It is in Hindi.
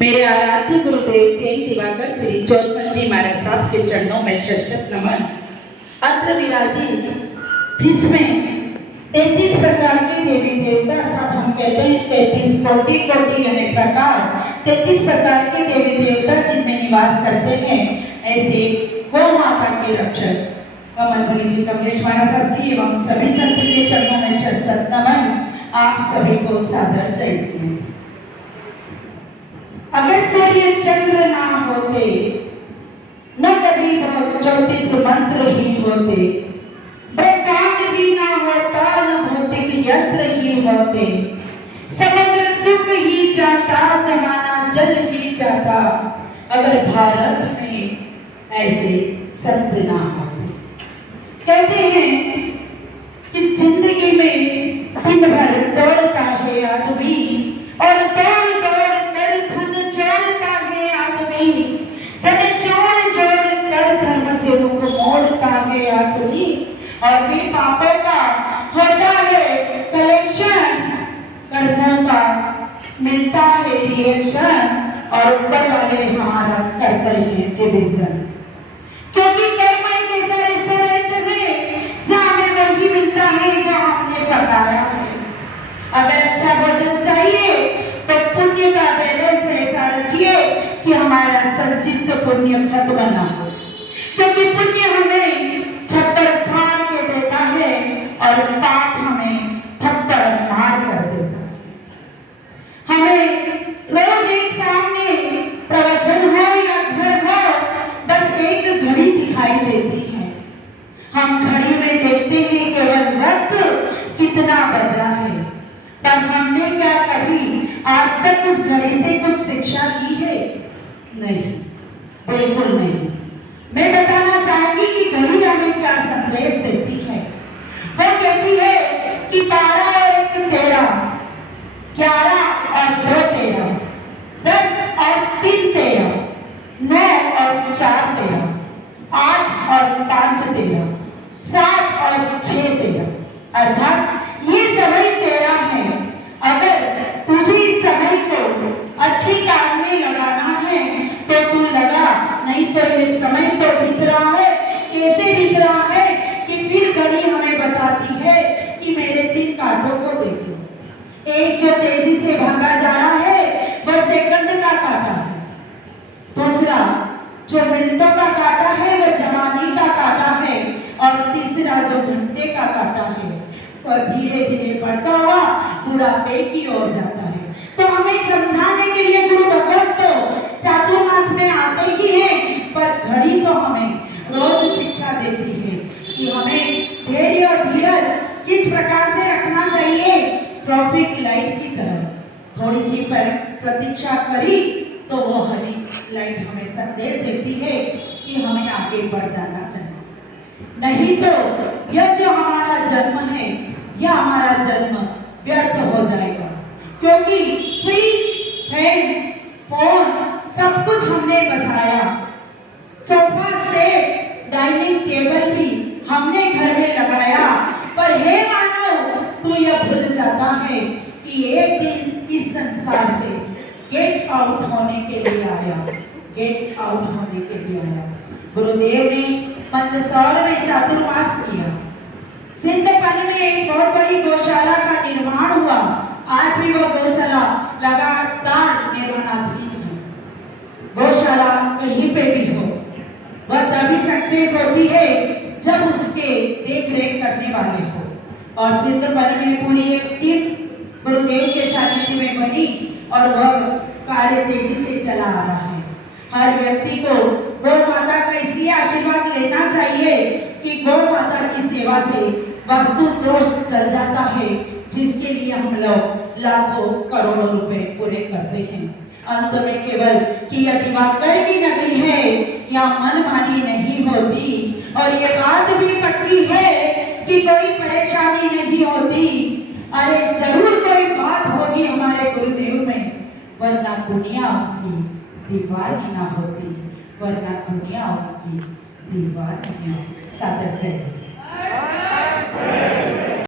मेरे आराध्य गुरुदेव जैन दिवाकर श्री चौलमल जी महाराज साहब के चरणों में शत नमन। अत्र विराजी जिसमें 33 प्रकार के देवी देवता अर्थात हम कहते हैं 33 कोटि कोटि यानी प्रकार 33 प्रकार के देवी देवता जिनमें निवास करते हैं, ऐसे गौ माता के रक्षक कमल मुनि जी कमलेश महाराज साहब जी एवं सभी संत के चरणों में शत नमन। आप सभी को सादर जय जी। अगर सूर्य चंद्र ना होते न कभी ज्योतिष मंत्र ही होते, ब्रह्मांड भी ना होता न भौतिक यंत्र ही होते, समुद्र सूख ही जाता जमाना जल ही जाता, अगर भारत में ऐसे संत ना होते। कहते हैं कि जिंदगी में दिन भर दौड़ता है आदमी और दौड़ दौड़ कर धन जोड़ता है आदमी, धन जोड़ जोड़ कर धर्म से रुख मोड़ता है आदमी, और भी पापों का होता है कलेक्शन, कर्मों का मिलता है रिएक्शन, और ऊपर वाले हमारा करते हैं डिवीजन। क्योंकि कर्म एक ऐसा रेस्टोरेंट है जहाँ हमें वही मिलता है जहाँ हमने पकाया है। अगर अच्छा भोजन चाहिए तो पुण्य का बैलेंस ऐसा रखिए कि हमारा संचित पुण्य खत्म ना हो, क्योंकि पुण्य हमें छप्पर फाड़ के देता है और पाप हमें थप्पड़ मार कर देता है। हमें रोज एक सामने प्रवचन हो या घर हो, बस एक घड़ी दिखाई देती है। हम घड़ी में देखते हैं केवल वक्त कितना बजा है, पर हमने क्या कभी आज तक उस घड़ी से कुछ शिक्षा की है? नहीं, बिल्कुल नहीं। मैं बताना चाहूंगी कि घड़ी हमें क्या संदेश देती है। वो कहती है कि 12 और 1 13, 11 और 2 13, 10 और 3 13, 9 और 4 13, 8 और 5 13, 7 और 6 13, अर्थात ये समय तेरा है। अगर तुझे इस समय को अच्छे काम में लगाना है तो तू लगा, नहीं तो ये समय तो बीत रहा है। कैसे बीत रहा है कि फिर घड़ी हमें बताती है कि मेरे 3 कांटों को देखो। एक जो तेजी से भागा जा रहा है वह सेकंड का कांटा है, दूसरा जो मिनटों का कांटा है वह जमाने का कांटा है, और तीसरा जो घंटे का कांटा है वह धीरे धीरे बढ़ता हुआ बुढ़ापे की ओर जाता है। तो हमें समझाने के लिए गुरु भगवान तो चातुर्मास में आते ही हैं, पर घड़ी तो हमें रोज शिक्षा देती है कि हमें धैर्य और धीरज किस प्रकार से रखना चाहिए। ट्रैफिक लाइट की तरह थोड़ी सी प्रतीक्षा करी तो वो हरी लाइट हमें संदेश देती है कि हमें आगे बढ़ जाना चाहिए। नहीं तो यह जो हमारा जन्म है, यह हमारा जन्म व्यर्थ हो जाएगा, क्योंकि फ्रिज, फैन, फोन सब कुछ हमने बसाया, सोफा सेट, डाइनिंग टेबल भी हमने घर में लगाया, पर हे मानव तू यह भूल जाता है कि एक दिन इस संसार से गेट आउट होने के लिए आया, गेट आउट होने के लिए आया। गुरुदेव ने मंदसौर में चातुर्मास किया, सिंधपन में एक बहुत बड़ी गौशाला का निर्माण हुआ। आज भी वह गौशाला लगातार निर्माणाधीन है। गौशाला कहीं पे भी हो वह तभी सक्सेस होती है जब उसके देख रेख करने वाले हो, और सिंधपन में पूरी एक टीम गुरुदेव के सानिध्य में बनी और वह कार्य तेजी से चला आ रहा है। हर व्यक्ति को गौ माता का इसलिए आशीर्वाद लेना चाहिए कि गौ माता की सेवा से वास्तु दोष टल जाता है, जिसके लिए हम लोग लाखों करोड़ों रुपए पूरे करते हैं। अंत में केवल कि यह दिवाकर की नगरी है, यहाँ मनमानी नहीं होती, और ये बात भी पक्की है कि कोई परेशानी नहीं होती। अरे जरूर कोई बात होगी हमारे गुरुदेव में, वरना दुनिया उनकी दीवानी ना होती, वरना दुनिया उनकी दीवानी ना होती। सादर जय।